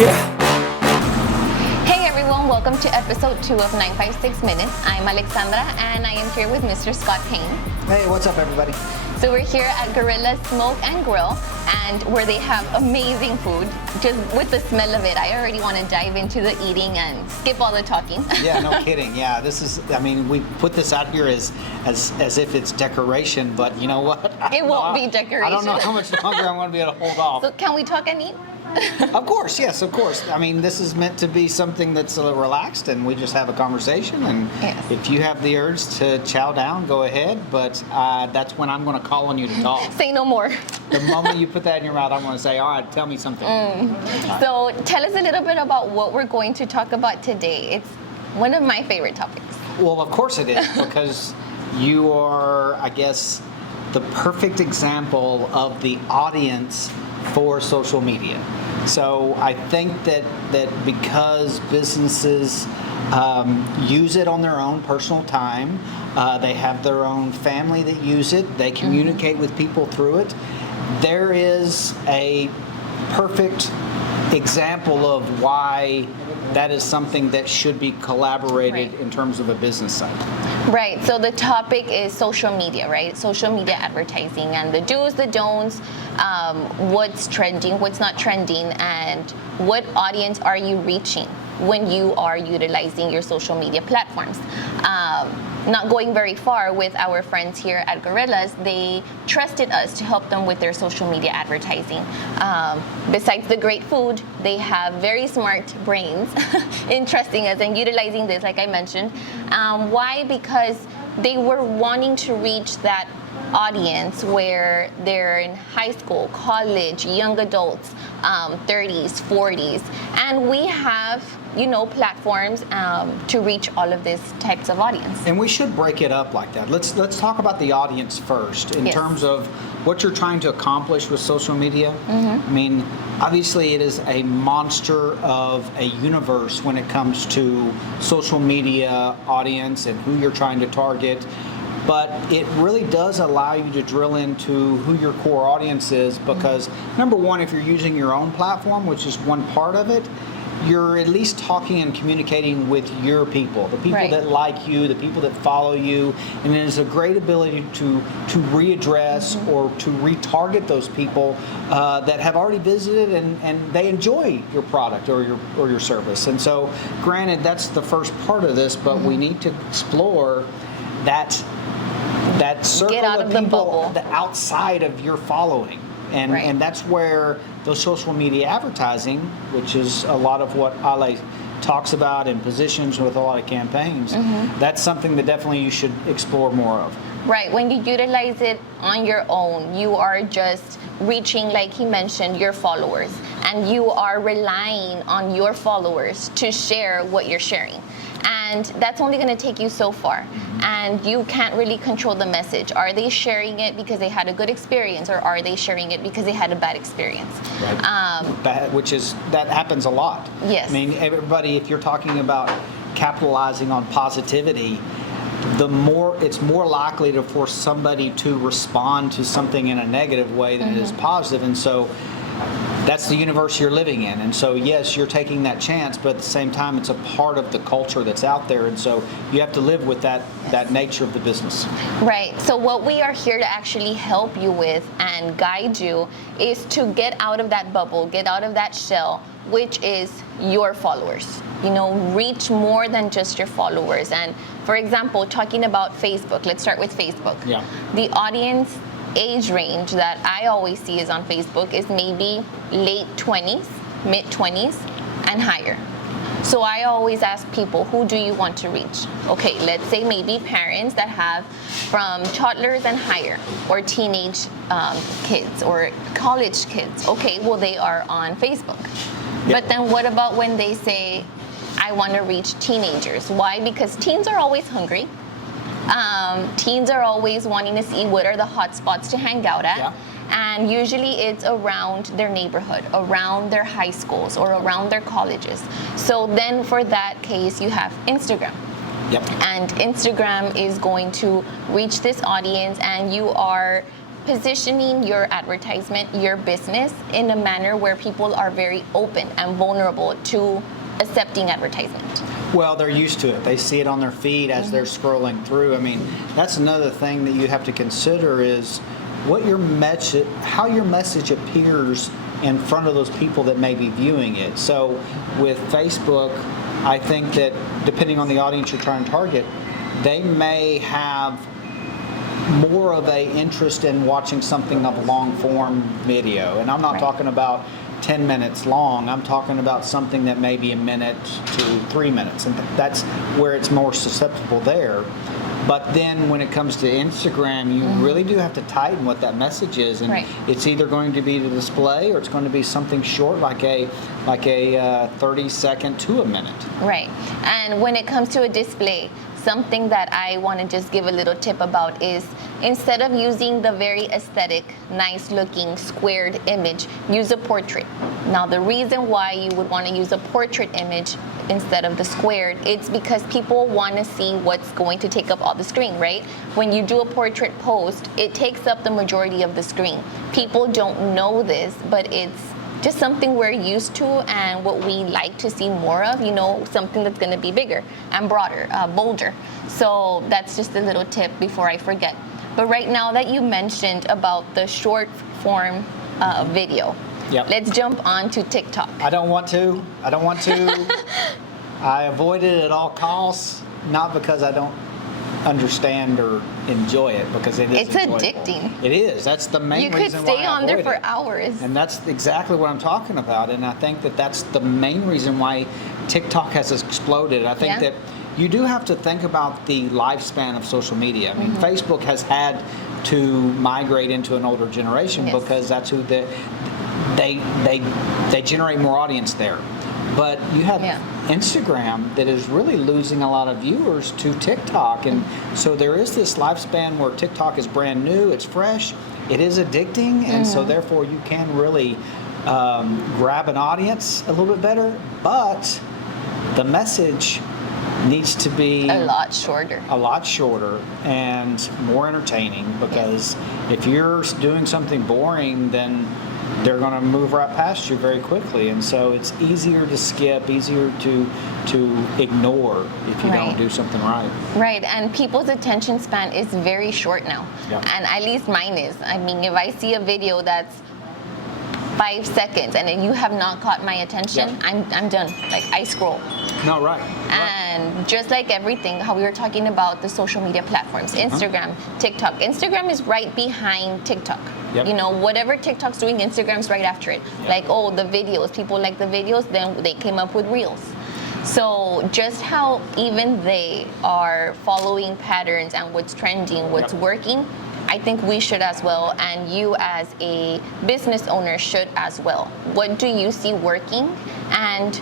Yeah. Hey everyone, welcome to episode 2 of 956 Minutes. I'm Alexandra and I am here with Mr. Scott Payne. Hey, what's up, everybody? So we're here at Gorilla Smoke and Grill, and where they have amazing food. Just with the smell of it, I already want to dive into the eating and skip all the talking. Yeah, no kidding. Yeah, this is, I mean, we put this out here as if it's decoration, but you know what? It won't be decoration. I don't know how much longer I'm going to be able to hold off. So can we talk and eat? Of course, yes, of course. I mean, this is meant to be something that's relaxed and we just have a conversation. And Yes. if you have the urge to chow down, go ahead. But that's when I'm going to call on you to talk. Say no more. The moment you put that in your mouth, I'm going to say, all right, tell me something. So tell us a little bit about what we're going to talk about today. It's one of my favorite topics. Well, of course it is, because you are, I guess, the perfect example of the audience for social media. So I think that because businesses use it on their own personal time, they have their own family that use it, they communicate with people through it, there is a perfect example of why that is something that should be collaborated Right. in terms of a business side. Right, so the topic is social media, right? Social media advertising and the do's, the don'ts, what's trending, what's not trending, and what audience are you reaching when you are utilizing your social media platforms. Not going very far with our friends here at Gorillas, they trusted us to help them with their social media advertising. Besides the great food, they have very smart brains in trusting us and utilizing this, like I mentioned. Why? Because they were wanting to reach that audience where they're in high school, college, young adults, 30s, 40s, and we have, platforms to reach all of these types of audience. And we should break it up like that. Let's talk about the audience first in Yes. terms of what you're trying to accomplish with social media. I mean, obviously it is a monster of a universe when it comes to social media audience and who you're trying to target. But it really does allow you to drill into who your core audience is because, number one, if you're using your own platform, which is one part of it, you're at least talking and communicating with your people, the people Right. that like you, the people that follow you, and it is a great ability to readdress or to retarget those people that have already visited and they enjoy your product or your service. And so, granted, that's the first part of this, but we need to explore that circle Get out of the people bubble. outside of your following. And, Right. and that's where those social media advertising, which is a lot of what Ale talks about and positions with a lot of campaigns, that's something that definitely you should explore more of. Right, when you utilize it on your own, you are just reaching, like he mentioned, your followers, and you are relying on your followers to share what you're sharing. And that's only going to take you so far. And you can't really control the message. Are they sharing it because they had a good experience, or are they sharing it because they had a bad experience? Right. That happens a lot. Yes. I mean, everybody, if you're talking about capitalizing on positivity, it's more likely to force somebody to respond to something in a negative way than it is positive. And so that's the universe you're living in. And so, yes, you're taking that chance, but at the same time, it's a part of the culture that's out there. And so you have to live with that nature of the business. Right. So what we are here to actually help you with and guide you is to get out of that bubble, get out of that shell, which is your followers. Reach more than just your followers. And for example, talking about Facebook, let's start with Facebook. Yeah. The audience age range that I always see is on Facebook is maybe late 20s, mid 20s, and higher. So I always ask people, who do you want to reach? Okay, let's say maybe parents that have from toddlers and higher, or teenage kids, or college kids. Okay, well, they are on Facebook. Yep. But then what about when they say, I want to reach teenagers? Why? Because teens are always hungry. Teens are always wanting to see what are the hot spots to hang out at. Yeah. And usually it's around their neighborhood, around their high schools, or around their colleges. So then for that case, you have Instagram. Yep. And Instagram is going to reach this audience, and you are positioning your advertisement, your business in a manner where people are very open and vulnerable to accepting advertisement? Well, they're used to it. They see it on their feed as they're scrolling through. I mean, that's another thing that you have to consider is what your message, how your message appears in front of those people that may be viewing it. So with Facebook, I think that depending on the audience you're trying to target, they may have more of a interest in watching something of long form video. And I'm not Right. talking about 10 minutes long. I'm talking about something that may be a minute to 3 minutes. And that's where it's more susceptible there. But then when it comes to Instagram, you really do have to tighten what that message is. And Right. it's either going to be the display or it's going to be something short like a 30-second to a minute. Right. And when it comes to a display, something that I want to just give a little tip about is instead of using the very aesthetic, nice looking squared image, use a portrait. Now the reason why you would want to use a portrait image instead of the squared, it's because people want to see what's going to take up all the screen, right? When you do a portrait post, it takes up the majority of the screen. People don't know this, but it's just something we're used to and what we like to see more of, something that's going to be bigger and broader, bolder. So that's just a little tip before I forget. But right now that you mentioned about the short form video, Yep. let's jump on to TikTok. I don't want to. I avoid it at all costs, not because I don't understand or enjoy it, because it is It's enjoyable. addicting. It is. That's the main You could reason why stay I on there avoid for it. hours. And that's exactly what I'm talking about. And I think that that's the main reason why TikTok has exploded. I think Yeah. that you do have to think about the lifespan of social media. I mean, Facebook has had to migrate into an older generation Yes. because that's who they generate more audience there. But you have Yeah. Instagram that is really losing a lot of viewers to TikTok. And so there is this lifespan where TikTok is brand new, it's fresh, it is addicting, and so therefore you can really grab an audience a little bit better, but the message needs to be A lot shorter. a lot shorter and more entertaining, because if you're doing something boring, then they're going to move right past you very quickly, and so it's easier to skip, easier to ignore if you Right. don't do something right. Right, and people's attention span is very short now. Yep. And at least mine is. I mean, if I see a video that's 5 seconds and then you have not caught my attention, Yep. I'm done. Like, I scroll. No, right. And just like everything, how we were talking about the social media platforms, Instagram, TikTok. Instagram is right behind TikTok. Yep. Whatever TikTok's doing, Instagram's right after it. Yep. Like, oh, the videos, people like the videos, then they came up with Reels. So just how even they are following patterns and what's trending, what's Yep. working, I think we should as well, and you as a business owner should as well. What do you see working? And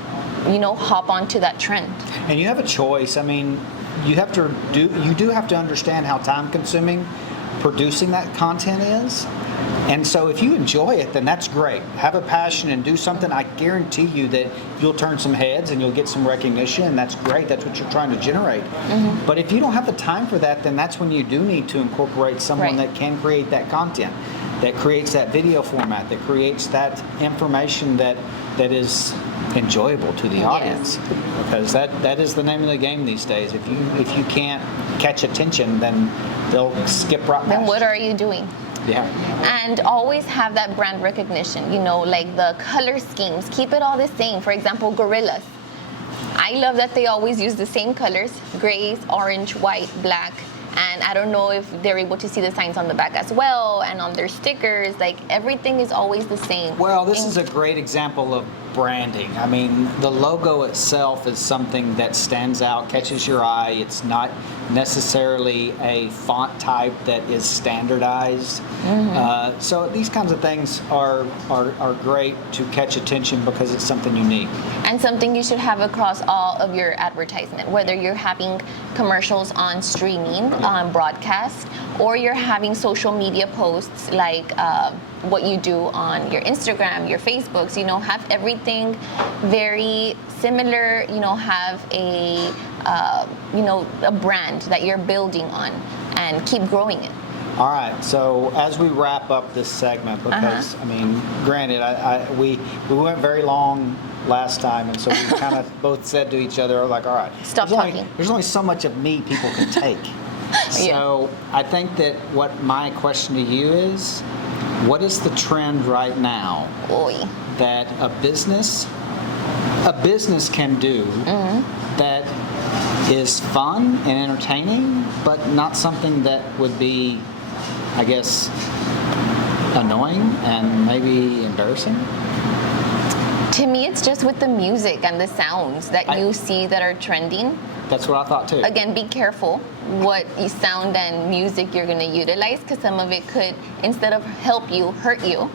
hop onto that trend. And you have a choice. I mean, you do have to understand how time consuming producing that content is. And so if you enjoy it, then that's great. Have a passion and do something. I guarantee you that you'll turn some heads and you'll get some recognition, and that's great. That's what you're trying to generate. But if you don't have the time for that, then that's when you do need to incorporate someone Right. that can create that content, that creates that video format, that creates that information that is enjoyable to the Yes. audience. Because that is the name of the game these days. If you can't catch attention, then they'll skip right past Then what you. are you doing? Yeah. And always have that brand recognition, like the color schemes, keep it all the same. For example, gorillas. I love that they always use the same colors, grays, orange, white, black. And I don't know if they're able to see the signs on the back as well and on their stickers. Like, everything is always the same. Well, this is a great example of branding. I mean, the logo itself is something that stands out, catches your eye. It's not necessarily a font type that is standardized. So these kinds of things are great to catch attention because it's something unique. And something you should have across all of your advertisement, whether you're having commercials on streaming, on broadcast, or you're having social media posts like what you do on your Instagram, your Facebooks. Have everything very similar. Have a a brand that you're building on, and keep growing it. All right. So as we wrap up this segment, because I mean, granted, we went very long last time, and so we kind of both said to each other, like, all right, Stop there's talking. there's only so much of me people can take. So I think that what my question to you is, what is the trend right now Oy. that a business can do that is fun and entertaining, but not something that would be, I guess, annoying and maybe embarrassing? To me, it's just with the music and the sounds that you see that are trending. That's what I thought too. Again, be careful what sound and music you're going to utilize, because some of it could, instead of help you, hurt you.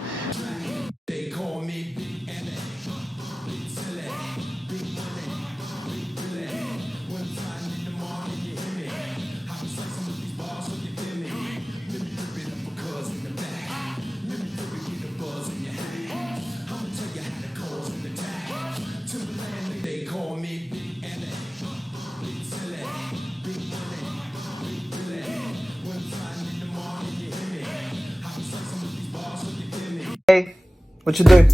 Hey, what you doing?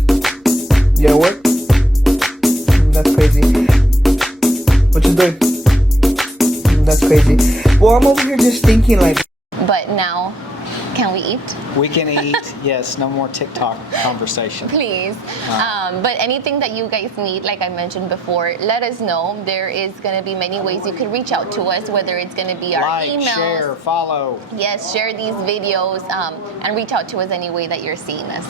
You at work? That's crazy. What you doing? That's crazy. Well, I'm over here just thinking like... But now, can we eat? We can eat. Yes, no more TikTok conversation. Please. But anything that you guys need, like I mentioned before, let us know. There is going to be many ways you could reach out to us, whether it's going to be our Like, emails. share, follow. Yes, share these videos and reach out to us any way that you're seeing us.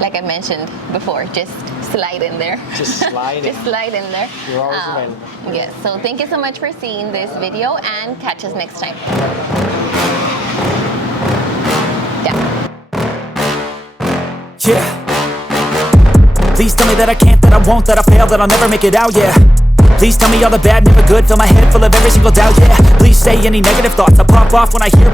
Like I mentioned before, just slide in there. Just slide in. Just slide in there. You're always available. Yes, so thank you so much for seeing this video, and catch us next time. Yeah. Please tell me that I can't, that I won't, that I fail, that I'll never make it out, yeah. Please tell me all the bad, never good, fill my head full of every single doubt, yeah. Please say any negative thoughts, I pop off when I hear